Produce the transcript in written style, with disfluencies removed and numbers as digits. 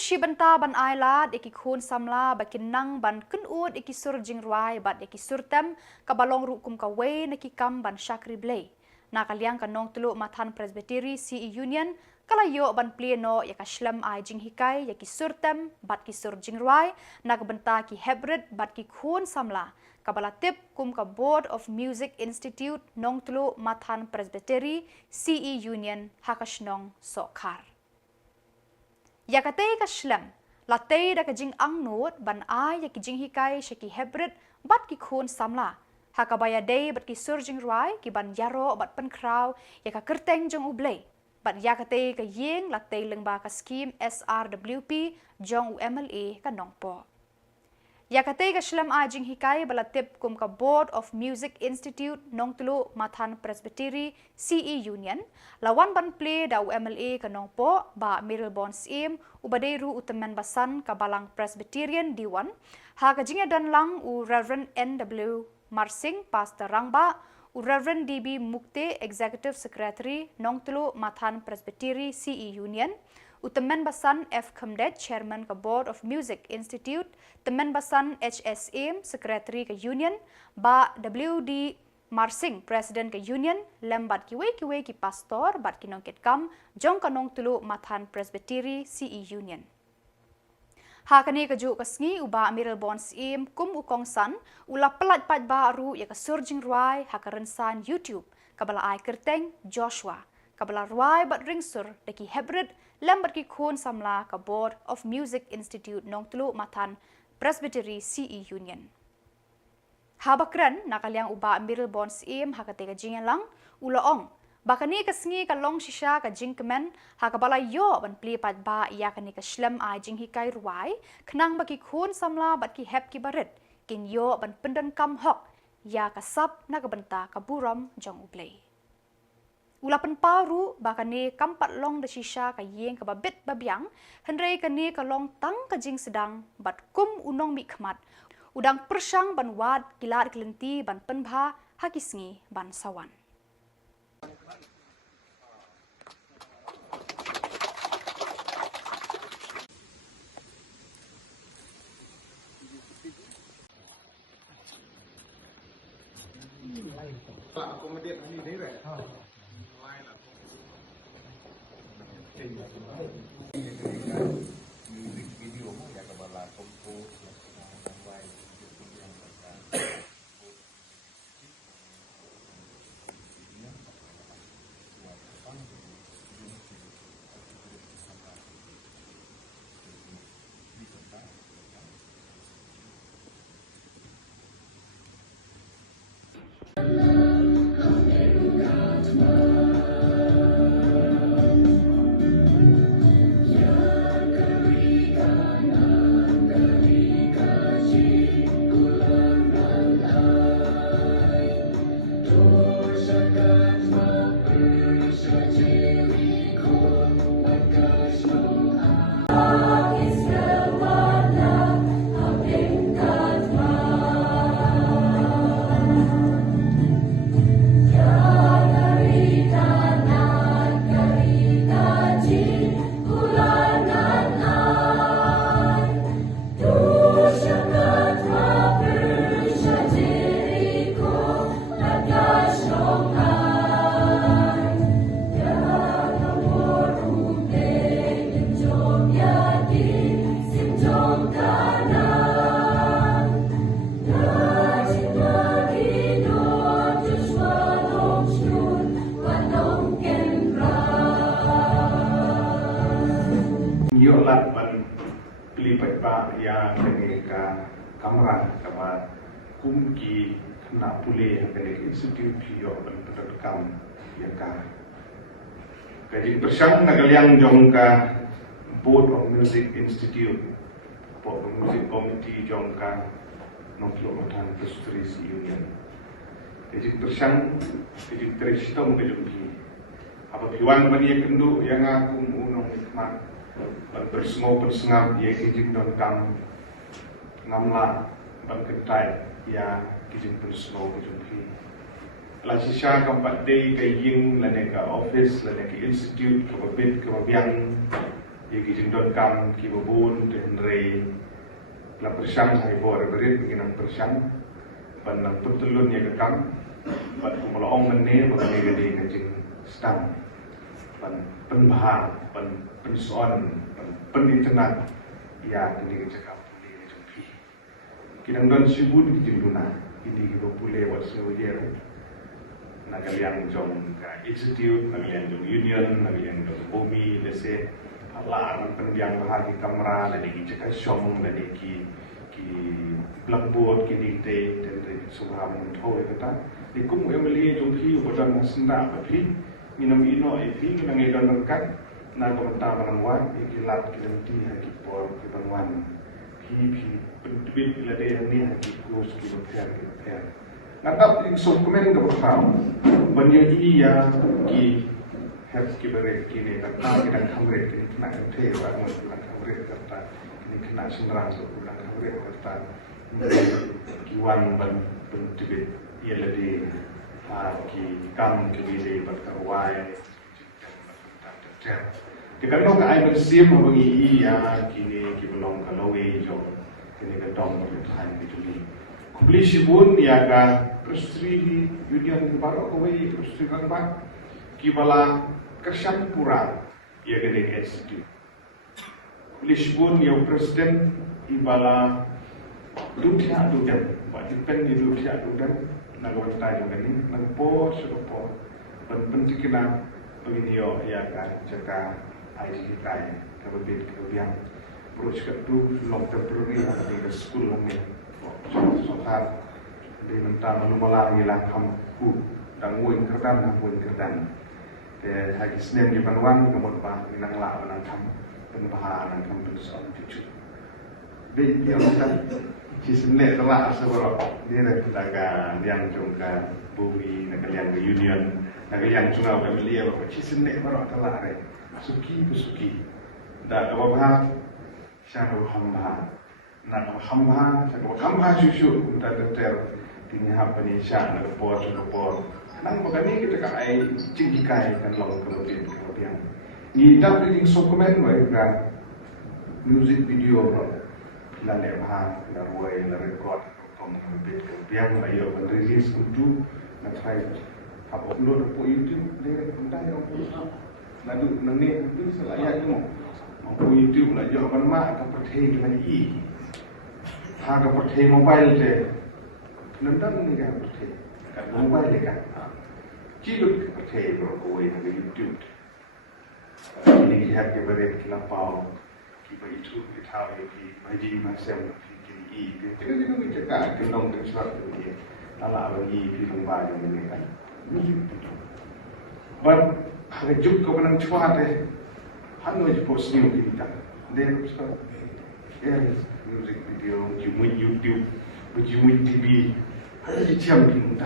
shibanta ban ailat eki khun samla bakin nang ban kunut eki sur Jingrwai bat eki surtem kabalong rukum kawe neki kam ban shakri blay. Nakaliang ka Nongthluh Mathan Presbytery CE Union kalayo ban Plie no yaka Shlem ai jing Hikai yaki surtem bat ki sur Jingrwai nakbenta ki hebred bat ki khun samla kabalatip kum ka Board of Music Institute Nongthluh Mathan Presbytery CE Union hakashnong sokar. Yakate ka Shlem latay da ka jing angnut ban ai yaki jing Hikai shaki hebred bat ki khun samla hakabaya day bat ki sur Jingrwai ki ban yaro bat penkraw yaka kerteng jong ublay bat yakate ka yeng latay lengba ka scheme SRWP jong UMLA ka nongpo. Yakate ka Shlem ai jing Hikai balatip kum ka Board of Music Institute Nongthluh Mathan Presbytery CE Union lawan ban Plie da UMLA ka nongpo ba Middle Bonds im ubaderu utamen basan ka balang Presbyterian D1 ha ka jing dan lang u Reverend NW Marsing Pastor Rangba u Reverend dbmnTv Executive Secretary Nongthluh Mathan Presbytery CE Union Utemen Basan F. Khumdet, Chairman ka Board of Music Institute, Temen Basan HSM, Secretary ka Union, ba WD Marsing, President ka Union, lembat kiwe ki Pastor, bat kinongkit kam, jong ka Nongthluh Mathan Presbytery CE Union. Hakani ka juk kasngi uba Middle Bonds im kum ukong san, ula pelat pat baru ya ka sur Jingrwai hakarensan YouTube, kabala ai kerteng Joshua. Kabala ruai bat ringsur deki hebred lembat ki khun samla ka Board of Music Institute Nongthluh Mathan Presbytery CE Union. Habakran nakaliang uba Middle Bonds im hakate ka jingelang ulaong bakani kasngi ka long shisha ka jingkemen hakabala yo ban Plie pat ba yakani ka Shlem ai jing Hikai ruai khnang baki khun samla bat ki heb ki barit kin yo ban pendan kam hok ya ka sap nakabenta ka buram jong ublay. Ulapan paru bakani kampat long de shisha ka yeng ka babit babyang hendrai kani ka long tang ka jing sedang bat kum unong mi khmat udang persang ban wad kilat kelenti ban penbha hakisngi ban sawan. Yolat ban pelipat ba yang mereka kamera kama kumki kena pulih mereka institut yo ban petekam ya ka kaji bersang nagaliang jong ka Board of Music Institute Board of Music Committee jong ka Nongthluh Mathan Presbytery Union kaji bersang kaji teristong kejumpi apa piwan bani kendu yang aku unong nikmat bersengau bersengam ia kijing don kam ngamla berketai ia kijing bersengau kejumpi la sisa kampat day kaying lane ka office lane ka institute ka babit ka babyang Yagi jindon kam kibabun dan rei la persian saya bawa berit bikinan persian panang petulun ya kekam pan kumalaong mene mengenai gede ngajing stang pan penbahar pan pensoan pan penditenat ya ini cakap ini jumpi kidang don sibun kijinduna ini kibabule wat sewajer nagalian jong institute nagalian jong union nagalian jong bumi lese Allah pendiang bahagi kamera dan iki cakap syom dan iki blackboard ki dikte dan subha mentoi kata ikum emeli jumpi bodan senda api minam ino api minang edan rekat na komenta manangwan iki lat kilenti haki por ki banwan pi pendebit lade ni haki kurs ki repair ngatap ing so komen ke berhau banyo iya ki harus kibaret kini kata kita kamret kini kena kete bangun bulan kamret kata kini kena senderang bulan kamret kata kiwan ban pentibit ia lagi ki kam ki di berkarwai kita nong ai bersim mengi ia kini ki belum kalau jo kini kedong bertahan itu ni kubli sibun ya ka Presbytery Union baru kawai Presbytery kan kibala Kersian pura ia gede institute. Lisbon yang presiden ibala dutia dudan, bagi pen di dutia dudan, nagawan tayo gani, nagpo supo, pentingkina penginiyo ia kan jaka Hikai kababit kabiang, terus kedua Nongthluh di sekolah ni, sokat di mentang malam hilang kampu, dan muin kerdan. Hagi Shlem di Banwan kemudian bah minang la menang kam penbaharan kam penson ticu. Be dia kita cisne telah asal dia Daka yang jongka bumi nagalian ke union nagalian cunau familia apa cisne baru telah re suki dan apa syahu hamba nak hamba susu kita terter ini apa ni syah nak khuborkhasi nang magani kita kai Hikai kan long kemudian ni dah reading dokumen mereka music video bro la leha la ruai la record kom kemudian ayo release untuk na try upload po YouTube dia entah yang lalu nang itu selaya tu mau YouTube la jo kan ma ka perthei lagi ha ka perthei mobile je nandan ni ka perthei ka mobile kan Ciluk percaya berkoi dengan YouTube. Ini lihat keberat kelapau, kita itu kita tahu ini bagi macam ini. Kita juga cakap kenong tersebut ini. Alah bagi film baru ini kan. But hari juk kau menang cuat deh. Hanu je post new kita. Dia start. Music video, cuma YouTube, cuma TV. Hari jam kita.